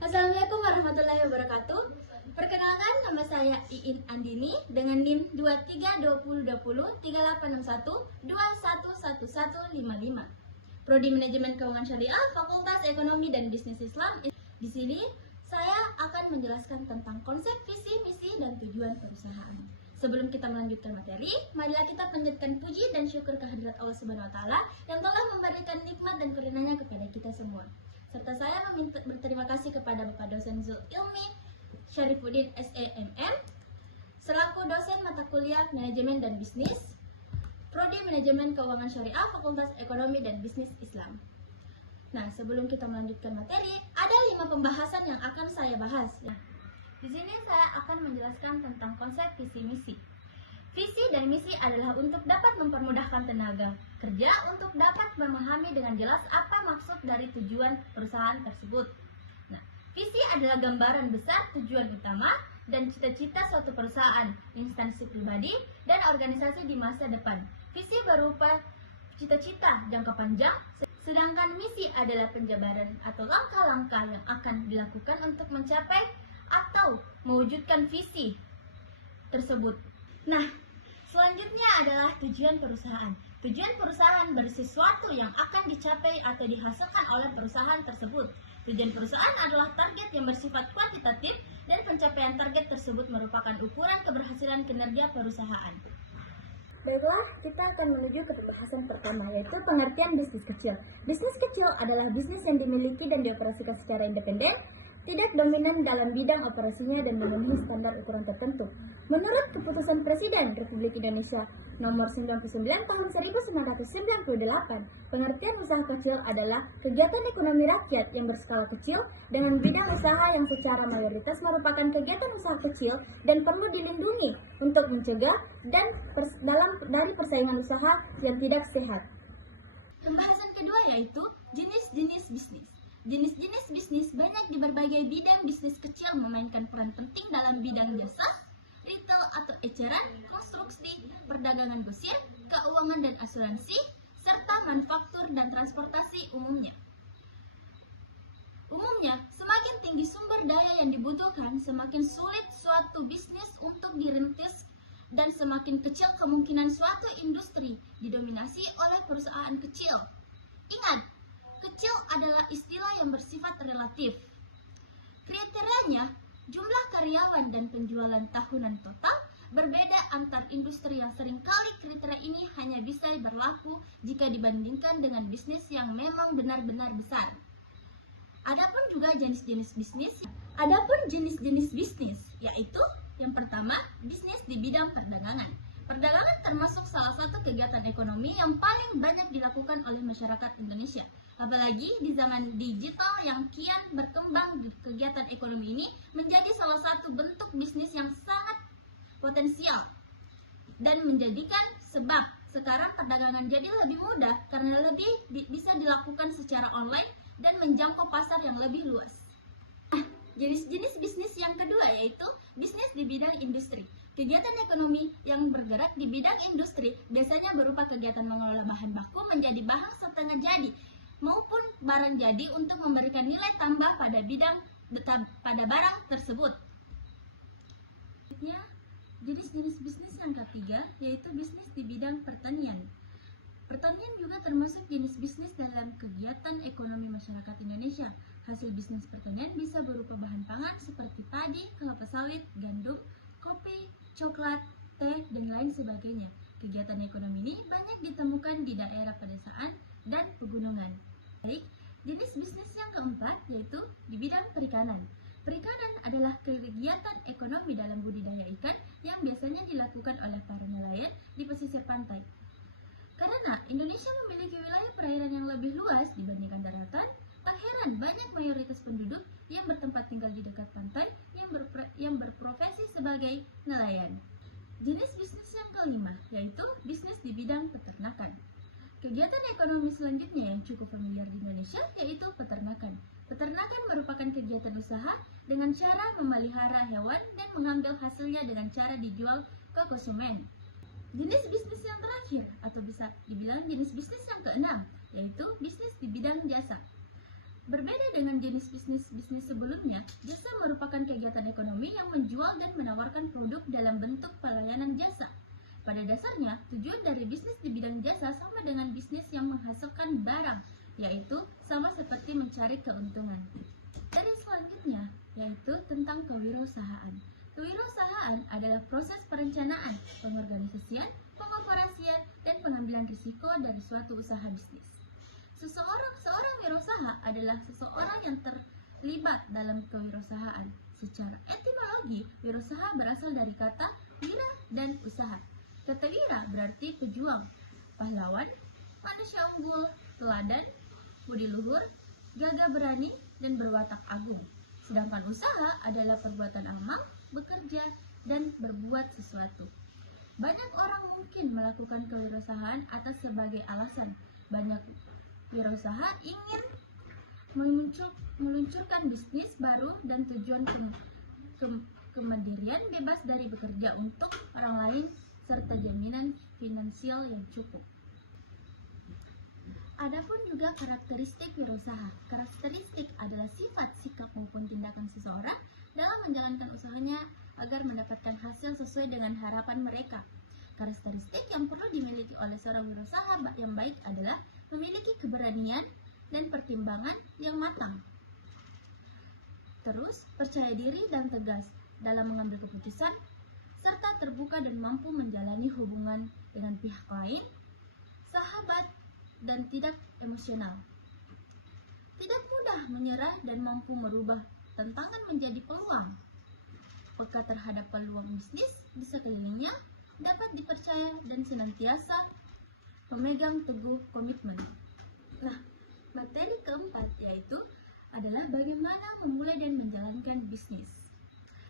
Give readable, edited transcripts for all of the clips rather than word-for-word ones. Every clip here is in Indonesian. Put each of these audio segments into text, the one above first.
Assalamualaikum warahmatullahi wabarakatuh. Perkenalkan, nama saya Iin Andini dengan NIM 2320203861211155. Prodi Manajemen Keuangan Syariah, Fakultas Ekonomi dan Bisnis Islam. Di sini saya akan menjelaskan tentang konsep, visi, misi, dan tujuan perusahaan. Sebelum kita melanjutkan materi, marilah kita panjatkan puji dan syukur kehadirat Allah Subhanahu wa taala yang telah memberikan nikmat dan karunia-Nya kepada kita semua. Serta saya berterima kasih kepada Bapak Dosen Zulilmi Syarifuddin SEMM selaku dosen mata kuliah Manajemen dan Bisnis, Prodi Manajemen Keuangan Syariah, Fakultas Ekonomi dan Bisnis Islam. Nah, sebelum kita melanjutkan materi, ada 5 pembahasan yang akan saya bahas. Di sini saya akan menjelaskan tentang konsep visi misi. Visi dan misi adalah untuk dapat mempermudahkan tenaga kerja untuk dapat memahami dengan jelas apa maksud dari tujuan perusahaan tersebut. Nah, visi adalah gambaran besar tujuan utama dan cita-cita suatu perusahaan, instansi pribadi, dan organisasi di masa depan. Visi berupa cita-cita jangka panjang, sedangkan misi adalah penjabaran atau langkah-langkah yang akan dilakukan untuk mencapai atau mewujudkan visi tersebut. Nah, selanjutnya adalah tujuan perusahaan. Tujuan perusahaan berisi sesuatu yang akan dicapai atau dihasilkan oleh perusahaan tersebut. Tujuan perusahaan adalah target yang bersifat kuantitatif dan pencapaian target tersebut merupakan ukuran keberhasilan kinerja perusahaan. Baiklah, kita akan menuju ke pembahasan pertama, yaitu pengertian bisnis kecil. Bisnis kecil adalah bisnis yang dimiliki dan dioperasikan secara independen, tidak dominan dalam bidang operasinya dan memenuhi standar ukuran tertentu. Menurut Keputusan Presiden Republik Indonesia Nomor 99 Tahun 1998, pengertian usaha kecil adalah kegiatan ekonomi rakyat yang berskala kecil dengan bidang usaha yang secara mayoritas merupakan kegiatan usaha kecil dan perlu dilindungi untuk mencegah dari persaingan usaha yang tidak sehat. Pembahasan kedua yaitu jenis-jenis bisnis. Jenis-jenis bisnis banyak di berbagai bidang. Bisnis kecil memainkan peran penting dalam bidang jasa, retail atau eceran, konstruksi, perdagangan grosir, keuangan dan asuransi, serta manufaktur dan transportasi umumnya. Semakin tinggi sumber daya yang dibutuhkan, semakin sulit suatu bisnis untuk dirintis dan semakin kecil kemungkinan suatu industri didominasi oleh perusahaan kecil. Ingat, kecil adalah istilah yang bersifat relatif. Kriterianya, jumlah karyawan dan penjualan tahunan total berbeda antar industri yang seringkali kriteria ini hanya bisa berlaku jika dibandingkan dengan bisnis yang memang benar-benar besar. Adapun jenis-jenis bisnis, yaitu yang pertama, bisnis di bidang perdagangan. Perdagangan termasuk salah satu kegiatan ekonomi yang paling banyak dilakukan oleh masyarakat Indonesia. Apalagi di zaman digital yang kian berkembang, kegiatan ekonomi ini menjadi salah satu bentuk bisnis yang sangat potensial dan menjadikan sebab sekarang perdagangan jadi lebih mudah karena lebih bisa dilakukan secara online dan menjangkau pasar yang lebih luas. Jenis-jenis bisnis yang kedua yaitu bisnis di bidang industri. Kegiatan ekonomi yang bergerak di bidang industri biasanya berupa kegiatan mengolah bahan baku menjadi bahan setengah jadi maupun barang jadi untuk memberikan nilai tambah pada barang tersebut. Jenis-jenis bisnis yang ketiga yaitu bisnis di bidang pertanian. Pertanian juga termasuk jenis bisnis dalam kegiatan ekonomi masyarakat Indonesia. Hasil bisnis pertanian bisa berupa bahan pangan seperti padi, kelapa sawit, gandum, kopi, coklat, teh, dan lain sebagainya. Kegiatan ekonomi ini banyak ditemukan di daerah pedesaan dan pegunungan. Baik, jenis bisnis yang keempat yaitu di bidang perikanan. Perikanan adalah kegiatan ekonomi dalam budidaya ikan yang biasanya dilakukan oleh para nelayan di pesisir pantai. Karena Indonesia memiliki wilayah perairan yang lebih luas dibandingkan daratan, tak heran banyak mayoritas penduduk yang bertempat tinggal di dekat pantai yang berprofesi sebagai nelayan. Jenis bisnis yang kelima yaitu bisnis di bidang peternakan. Kegiatan ekonomi selanjutnya yang cukup familiar di Indonesia yaitu peternakan. Peternakan merupakan kegiatan usaha dengan cara memelihara hewan dan mengambil hasilnya dengan cara dijual ke konsumen. Jenis bisnis yang terakhir atau bisa dibilang jenis bisnis yang keenam yaitu bisnis di bidang jasa. Berbeda dengan jenis bisnis sebelumnya, jasa merupakan kegiatan ekonomi yang menjual dan menawarkan produk dalam bentuk pelayanan jasa. Pada dasarnya, tujuan dari bisnis di bidang jasa sama dengan bisnis yang menghasilkan barang, yaitu sama seperti mencari keuntungan. Dari selanjutnya, yaitu tentang kewirausahaan. Kewirausahaan adalah proses perencanaan, pengorganisasian, pengoperasian, dan pengambilan risiko dari suatu usaha bisnis. Seorang wirausaha adalah seseorang yang terlibat dalam kewirausahaan. Secara etimologi, wirausaha berasal dari kata wira dan usaha. Kata wira berarti pejuang, pahlawan, manusia unggul, teladan, budi luhur, gagah berani, dan berwatak agung. Sedangkan usaha adalah perbuatan amal, bekerja, dan berbuat sesuatu. Banyak orang mungkin melakukan kewirausahaan atas sebagai alasan. Banyak wirausaha ingin meluncurkan bisnis baru dan tujuan kemandirian bebas dari bekerja untuk orang lain serta jaminan finansial yang cukup. Adapun juga karakteristik wirausaha. Karakteristik adalah sifat, sikap maupun tindakan seseorang dalam menjalankan usahanya agar mendapatkan hasil sesuai dengan harapan mereka. Karakteristik yang perlu dimiliki oleh seorang wirausaha yang baik adalah memiliki keberanian dan pertimbangan yang matang. Terus, percaya diri dan tegas dalam mengambil keputusan, serta terbuka dan mampu menjalani hubungan dengan pihak lain, sahabat, dan tidak emosional. Tidak mudah menyerah dan mampu merubah tantangan menjadi peluang. Peka terhadap peluang bisnis di sekelilingnya, dapat dipercaya dan senantiasa memegang teguh komitmen. Nah, materi keempat yaitu adalah bagaimana memulai dan menjalankan bisnis.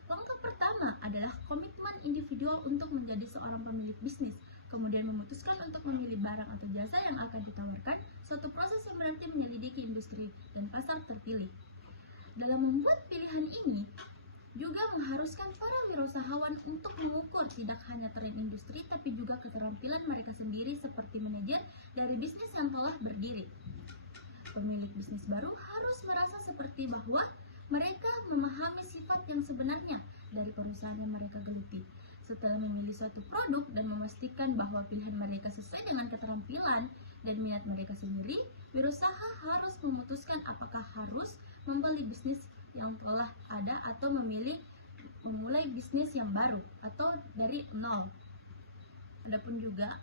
Langkah pertama adalah komitmen individual untuk menjadi seorang pemilik bisnis, kemudian memutuskan untuk memilih barang atau jasa yang akan ditawarkan, suatu proses yang berarti menyelidiki industri dan pasar terpilih. Dalam membuat pilihan ini, juga mengharuskan para wirausahawan untuk mengukur tidak hanya tren industri, tapi juga keterampilan mereka sendiri seperti manajer dari bisnis yang telah berdiri. Pemilik bisnis baru harus merasa seperti bahwa mereka memahami sifat yang sebenarnya dari perusahaan yang mereka geluti. Setelah memilih suatu produk dan memastikan bahwa pilihan mereka sesuai dengan keterampilan dan minat mereka sendiri, wirausaha harus memutuskan apakah harus membeli bisnis yang telah ada atau memulai bisnis yang baru atau dari nol. Adapun juga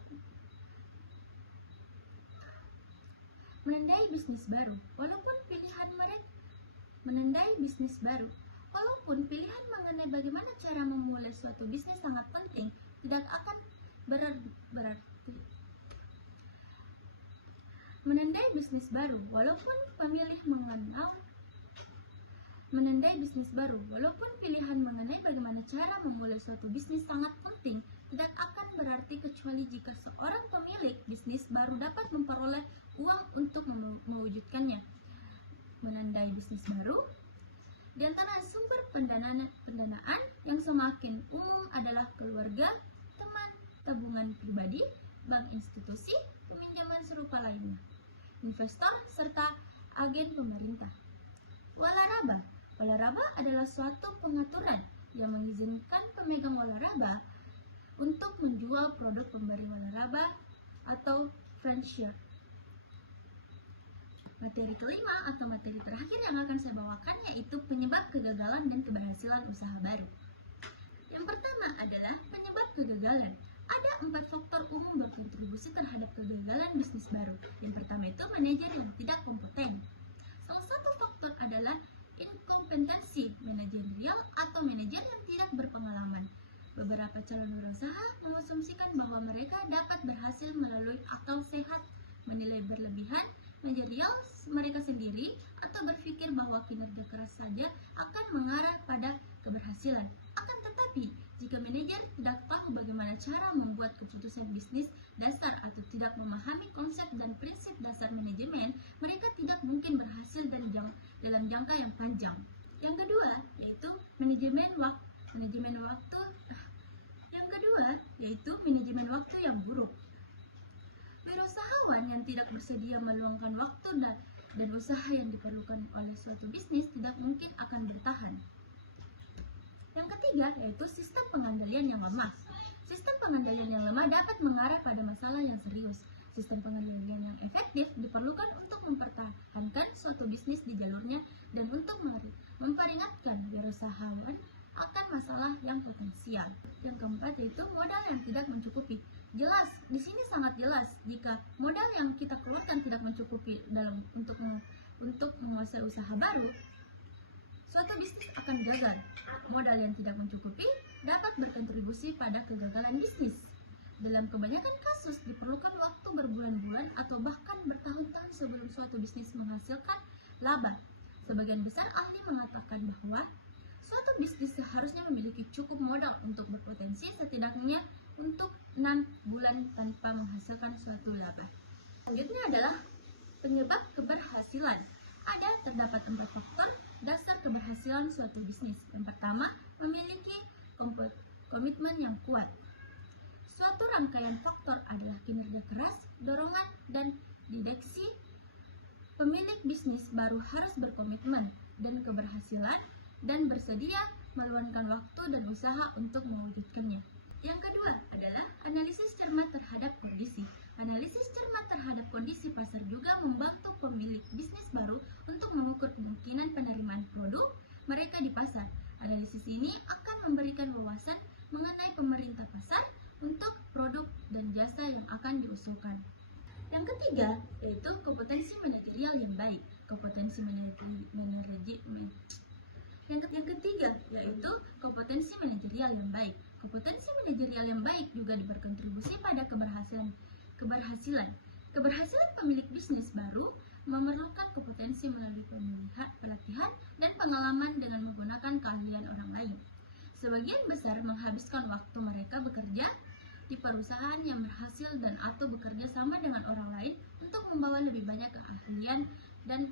menandai bisnis baru, walaupun pilihan mengenai bagaimana cara memulai suatu bisnis sangat penting, tidak akan berarti menandai bisnis baru, walaupun pilihan mengenai bagaimana cara memulai suatu bisnis sangat penting, tidak akan berarti kecuali jika seorang pemilik bisnis baru dapat memperoleh uang untuk mewujudkannya. Menandai bisnis baru, di antara sumber pendanaan yang semakin umum adalah keluarga, teman, tabungan pribadi, bank institusi, peminjaman serupa lainnya, investor, serta agen pemerintah. Walaraba adalah suatu pengaturan yang mengizinkan pemegang walaraba untuk menjual produk pemberi walaraba atau franchise. Materi kelima atau materi terakhir yang akan saya bawakan yaitu penyebab kegagalan dan keberhasilan usaha baru. Yang pertama adalah penyebab kegagalan. Ada 4 faktor umum berkontribusi terhadap kegagalan bisnis baru. Yang pertama itu manajer yang tidak kompeten. Salah satu faktor adalah inkompetensi manajerial atau manajer yang tidak berpengalaman. Beberapa calon wirausaha mengasumsikan bahwa mereka dapat berhasil melalui akal sehat, menilai berlebihan manajerial mereka sendiri, atau berpikir bahwa kinerja keras saja akan mengarah pada keberhasilan. Akan tetapi, jika manajer tidak tahu bagaimana cara membuat keputusan bisnis dasar atau tidak memahami konsep dan prinsip dasar manajemen, mereka tidak mungkin berhasil dalam jangka yang panjang. Yang kedua, yaitu manajemen waktu yang buruk. Wirausahawan yang tidak bersedia meluangkan waktu dan usaha yang diperlukan oleh suatu bisnis tidak mungkin akan bertahan. Yang ketiga yaitu sistem pengendalian yang lemah. Sistem pengendalian yang lemah dapat mengarah pada masalah yang serius. Sistem pengendalian yang efektif diperlukan untuk mempertahankan suatu bisnis di jalurnya dan untuk memperingatkan wirausahawan akan masalah yang potensial. Yang keempat yaitu modal yang tidak mencukupi. Jelas, di sini sangat jelas jika modal yang kita keluarkan tidak mencukupi untuk menguasai usaha baru, suatu bisnis akan gagal. Modal yang tidak mencukupi dapat berkontribusi pada kegagalan bisnis. Dalam kebanyakan kasus diperlukan waktu berbulan-bulan atau bahkan bertahun-tahun sebelum suatu bisnis menghasilkan laba. Sebagian besar ahli mengatakan bahwa suatu bisnis seharusnya memiliki cukup modal untuk berpotensi setidaknya untuk 6 bulan tanpa menghasilkan suatu laba. Selanjutnya adalah penyebab keberhasilan. Terdapat 4 faktor dasar keberhasilan suatu bisnis. Yang pertama, memiliki komitmen yang kuat. Suatu rangkaian faktor adalah kinerja keras, dorongan, dan dideksi. Pemilik bisnis baru harus berkomitmen dan keberhasilan dan bersedia meluangkan waktu dan usaha untuk mewujudkannya. Yang kedua adalah analisis cermat terhadap kondisi. Analisis cermat terhadap kondisi pasar juga membantu pemilik bisnis baru untuk mengukur kemungkinan penerimaan produk mereka di pasar. Analisis ini akan memberikan wawasan mengenai pemerintah pasar untuk produk dan jasa yang akan diusulkan. Yang ketiga yaitu kompetensi manajerial yang baik. Kompetensi manajerial yang baik. Kompetensi manajerial yang baik juga berkontribusi pada keberhasilan. Keberhasilan pemilik bisnis baru memerlukan kompetensi melalui pelatihan dan pengalaman dengan menggunakan keahlian orang lain. Sebagian besar menghabiskan waktu mereka bekerja di perusahaan yang berhasil dan atau bekerja sama dengan orang lain untuk membawa lebih banyak keahlian dan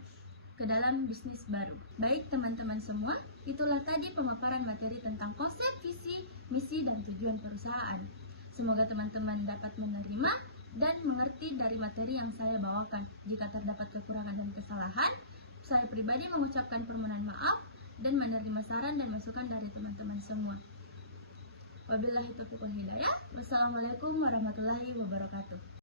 ke dalam bisnis baru. Baik teman-teman semua, itulah tadi pemaparan materi tentang konsep, visi, misi, dan tujuan perusahaan. Semoga teman-teman dapat menerima dan mengerti dari materi yang saya bawakan. Jika terdapat kekurangan dan kesalahan, saya pribadi mengucapkan permohonan maaf dan menerima saran dan masukan dari teman-teman semua. Wabillahi taufiq wal hidayah. Wassalamualaikum warahmatullahi wabarakatuh.